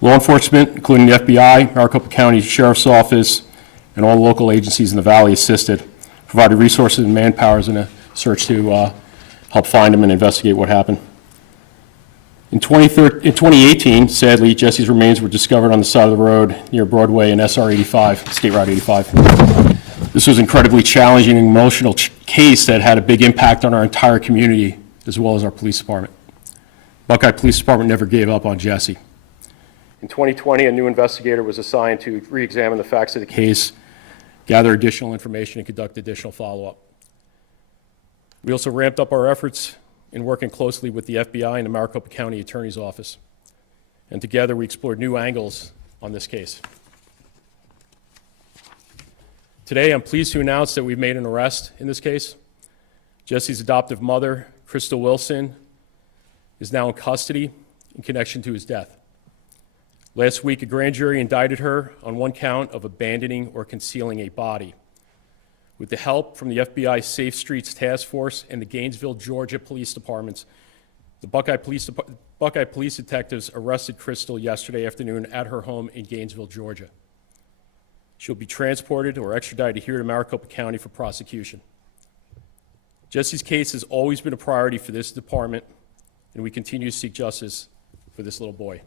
Law enforcement, including the FBI, Maricopa County Sheriff's Office, and all local agencies in the valley assisted, provided resources and manpowers in a search to help find him and investigate what happened. In 2018, sadly, Jesse's remains were discovered on the side of the road near Broadway and SR 85, State Route 85. This was an incredibly challenging and emotional case that had a big impact on our entire community, as well as our police department. Buckeye Police Department never gave up on Jesse. In 2020, a new investigator was assigned to re-examine the facts of the case, gather additional information, and conduct additional follow-up. We also ramped up our efforts in working closely with the FBI and the Maricopa County Attorney's Office. And together we explored new angles on this case. Today I'm pleased to announce that we've made an arrest in this case. Jesse's adoptive mother, Crystal Wilson, is now in custody in connection to his death. Last week, a grand jury indicted her on one count of abandoning or concealing a body. With the help from the FBI Safe Streets Task Force and the Gainesville, Georgia Police Departments, the Buckeye Police detectives arrested Crystal yesterday afternoon at her home in Gainesville, Georgia. She'll be transported or extradited here to Maricopa County for prosecution. Jesse's case has always been a priority for this department, and we continue to seek justice for this little boy.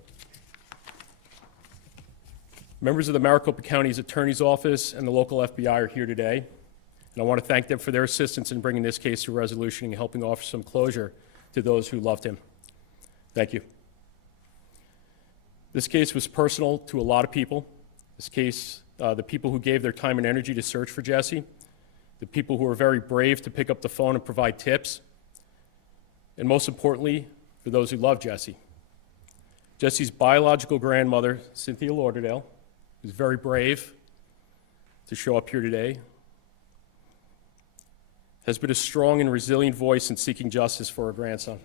Members of the Maricopa County's Attorney's Office and the local FBI are here today. And I want to thank them for their assistance in bringing this case to resolution and helping offer some closure to those who loved him. Thank you. This case was personal to a lot of people. This case, the people who gave their time and energy to search for Jesse, the people who were very brave to pick up the phone and provide tips, and most importantly, for those who love Jesse. Jesse's biological grandmother, Cynthia Lauderdale, was very brave to show up here today, has been a strong and resilient voice in seeking justice for her grandson.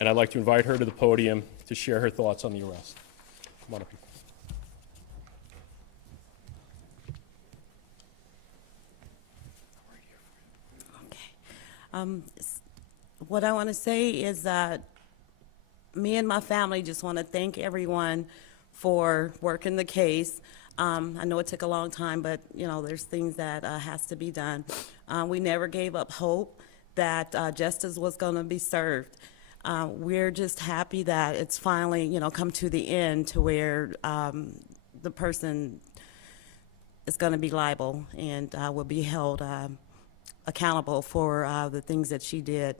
And I'd like to invite her to the podium to share her thoughts on the arrest. Come on up here. What I want to say is that me and my family just want to thank everyone for working the case. I know it took a long time, but you know, there's things that has to be done. We never gave up hope that justice was going to be served. We're just happy that it's finally, you know, come to the end to where the person is going to be liable and will be held accountable for the things that she did.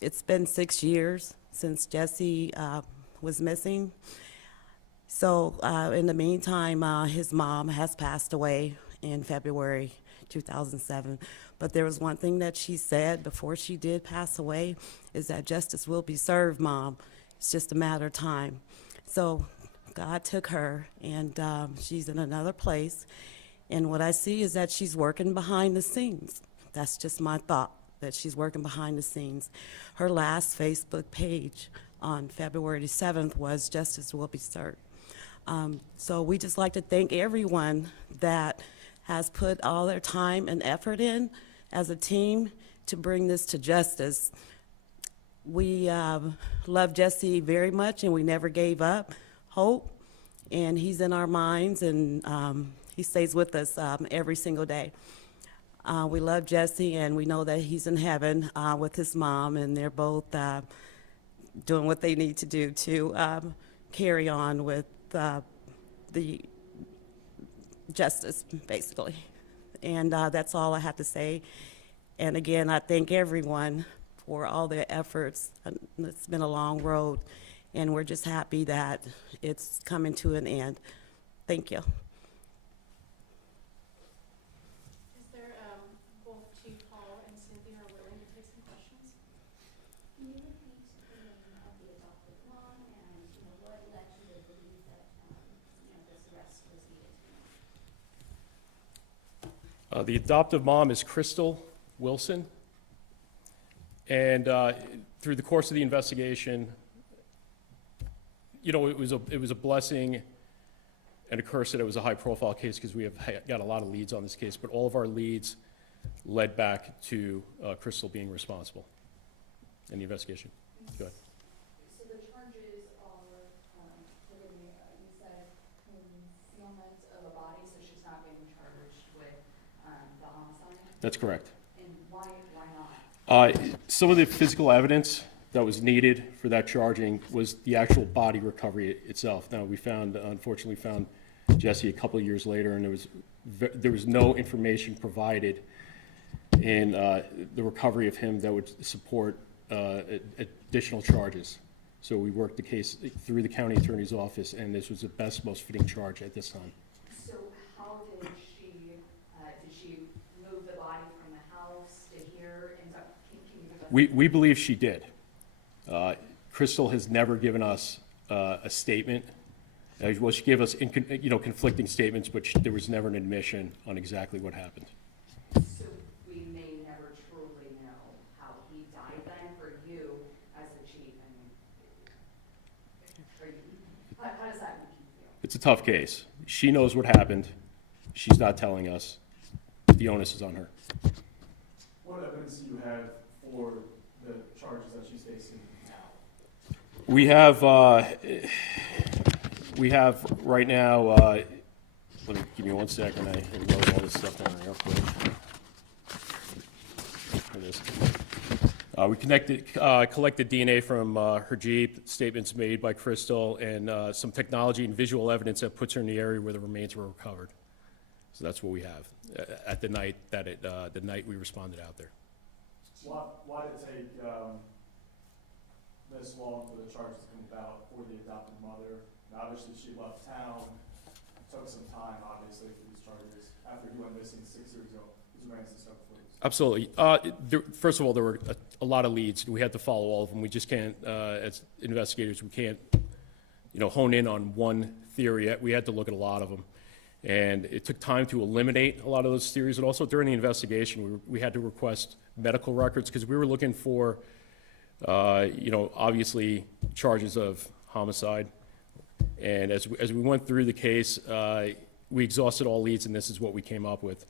It's been 6 years since Jesse was missing. So in the meantime, his mom has passed away in February 2007. But there was one thing that she said before she did pass away, is that justice will be served, Mom. It's just a matter of time. So God took her, and she's in another place. And what I see is that she's working behind the scenes. That's just my thought, that she's working behind the scenes. Her last Facebook page on February 7th was justice will be served. So we just like to thank everyone that has put all their time and effort in as a team to bring this to justice. We love Jesse very much, and we never gave up hope, and he's in our minds, and he stays with us every single day. We love Jesse, and we know that he's in heaven with his mom, and they're both doing what they need to do to carry on with the justice, basically. And that's all I have to say. And again, I thank everyone for all their efforts. It's been a long road, and we're just happy that it's coming to an end. Thank you. Both Chief Paul and Cynthia are willing to take some questions. Can you repeat the name of the adopted mom and what led you to believe that this arrest was needed? The adoptive mom is Crystal Wilson, and through the course of the investigation, you know, it was a blessing and a curse that it was a high-profile case because we have got a lot of leads on this case, but all of our leads led back to Crystal being responsible in the investigation. Go ahead. So the charges are forgive me, you said concealment of a body, so she's not being charged with the homicide? That's correct. And why not? Some of the physical evidence that was needed for that charging was the actual body recovery itself. Now, unfortunately found Jesse a couple of years later, and there was no information provided in the recovery of him that would support additional charges. So we worked the case through the county attorney's office, and this was the best, most fitting charge at this time. So how did she move the body from the house to here? And can you give us? We believe she did. Crystal has never given us a statement. Well, she gave us conflicting statements, but there was never an admission on exactly what happened. So we may never truly know how he died then for you as the chief. How does that make you feel? It's a tough case. She knows what happened. She's not telling us. The onus is on her. What evidence do you have for the charges that she's facing now? We have right now, give me 1 second, I wrote all this stuff down real quick. Here it is. We collected DNA from her Jeep, statements made by Crystal, and some technology and visual evidence that puts her in the area where the remains were recovered. So that's what we have at the night the night we responded out there. Why did it take this long for the charges to come about for the adopted mother? And obviously, she left town. It took some time, obviously, for these charges. After he went missing 6 years ago, these remains and stuff, please. Absolutely. First of all, there were a lot of leads. We had to follow all of them. We just can't, as investigators, we can't, hone in on one theory. We had to look at a lot of them. And it took time to eliminate a lot of those theories. And also during the investigation, we had to request medical records because we were looking for, obviously charges of homicide. And as we went through the case, we exhausted all leads, and this is what we came up with.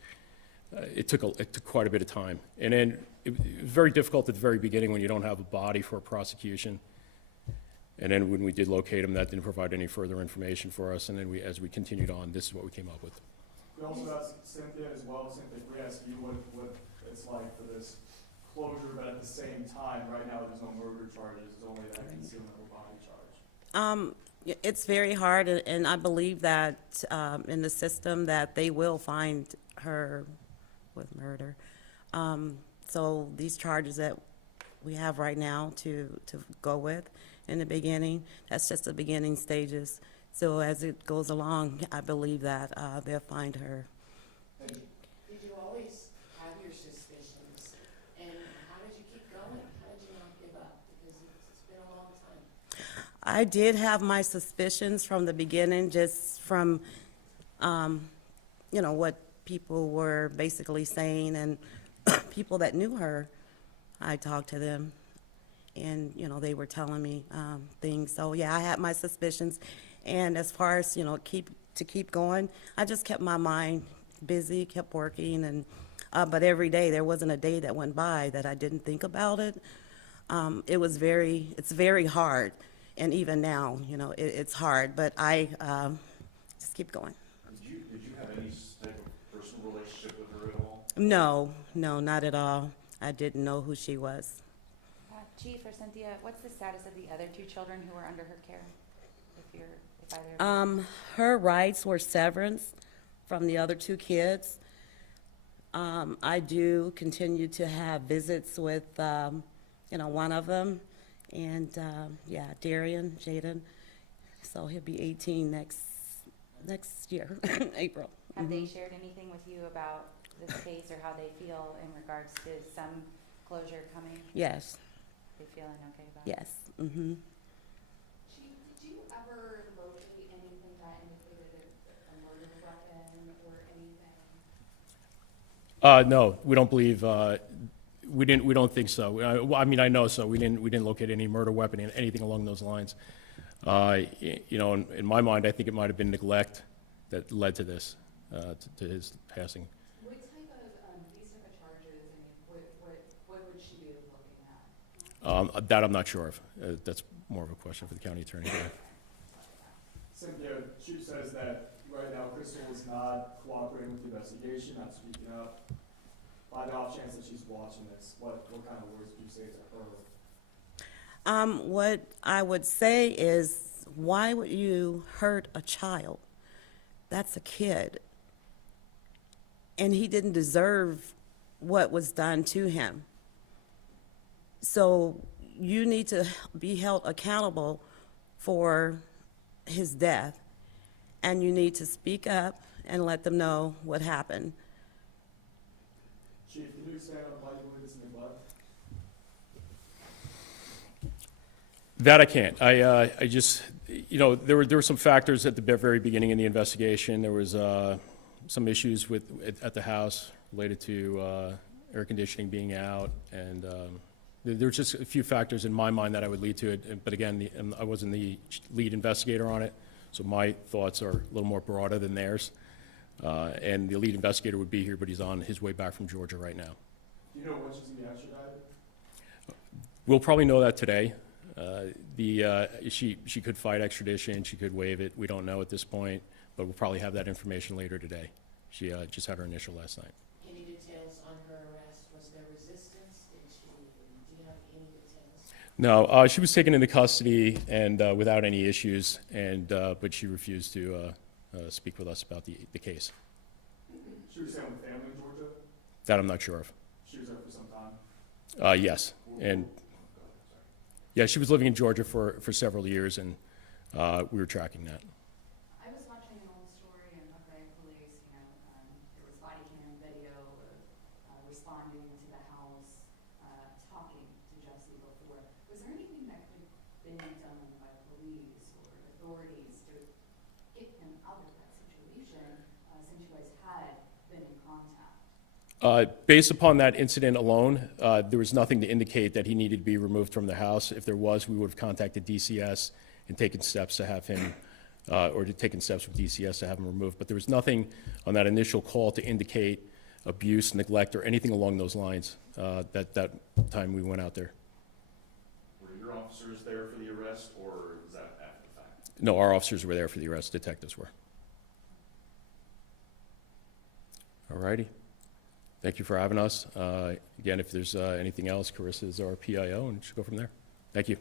It took quite a bit of time. And then it was very difficult at the very beginning when you don't have a body for a prosecution. And then when we did locate him, that didn't provide any further information for us. And then as we continued on, this is what we came up with. We also asked Cynthia as well. Cynthia, we asked you what it's like for this closure, but at the same time, right now, there's no murder charges. There's only that concealment of a body charge. It's very hard, and I believe that in the system that they will find her with murder. So these charges that we have right now to go with in the beginning, that's just the beginning stages. So as it goes along, I believe that they'll find her. Did you always have your suspicions? And how did you keep going? How did you not give up? Because it's been a long time. I did have my suspicions from the beginning, just from, what people were basically saying, and people that knew her, I talked to them, and, they were telling me things. So, yeah, I had my suspicions. And as far as, keep going, I just kept my mind busy, kept working, and but every day, there wasn't a day that went by that I didn't think about it. It's very hard. And even now, it's hard, but I just keep going. Did you have any type of personal relationship with her at all? No, not at all. I didn't know who she was. Chief or Cynthia, what's the status of the other two children who were under her care? If either of you. Her rights were severance from the other two kids. I do continue to have visits with, one of them. And, Darian, Jaden, so he'll be 18 next year, April. Have they shared anything with you about this case or how they feel in regards to some closure coming? Yes, They feeling okay about it? yes. Mm-hmm. Chief, did you ever locate anything that indicated a murder weapon or anything? No, we don't believe, we don't think so. I know so. We didn't locate any murder weapon, anything along those lines. In my mind, I think it might have been neglect that led to this, to his passing. What type of, these type of charges, what would she be looking at? That I'm not sure of. That's more of a question for the county attorney. Cynthia, she says that right now Crystal is not cooperating with the investigation, not speaking up. By the off chance that she's watching this, what kind of words would you say to her? What I would say is, why would you hurt a child? That's a kid. And he didn't deserve what was done to him. So you need to be held accountable for his death. And you need to speak up and let them know what happened. Chief, can you expand on why you believe it's neglect? That I can't. I just, there were some factors at the very beginning in the investigation. There was some issues at the house related to air conditioning being out, and there's just a few factors in my mind that I would lead to it. But again, I wasn't the lead investigator on it, so my thoughts are a little more broader than theirs. And the lead investigator would be here, but he's on his way back from Georgia right now. Do you know when she's going to be extradited? We'll probably know that today. She could fight extradition, she could waive it. We don't know at this point, but we'll probably have that information later today. She just had her initial last night. Any details on her arrest? Was there resistance? Do you have any details? No, she was taken into custody and without any issues, but she refused to speak with us about the case. She was staying with family in Georgia? That I'm not sure of. She was there for some time? Yes, and yeah, she was living in Georgia for several years, and we were tracking that. I was watching an old story in Buckeye Police, there was body cam video of responding to the house, talking to Jesse before. Was there anything that could have been done by police or authorities to get him out of that situation, since you guys had been in contact? Based upon that incident alone, there was nothing to indicate that he needed to be removed from the house. If there was, we would have contacted DCS and taken steps to have him, or taken steps with DCS to have him removed. But there was nothing on that initial call to indicate abuse, neglect, or anything along those lines that time we went out there. Were your officers there for the arrest, or is that after the fact? No, our officers were there for the arrest. Detectives were. All righty. Thank you for having us. Again, if there's anything else, Carissa is our PIO, and she'll go from there. Thank you.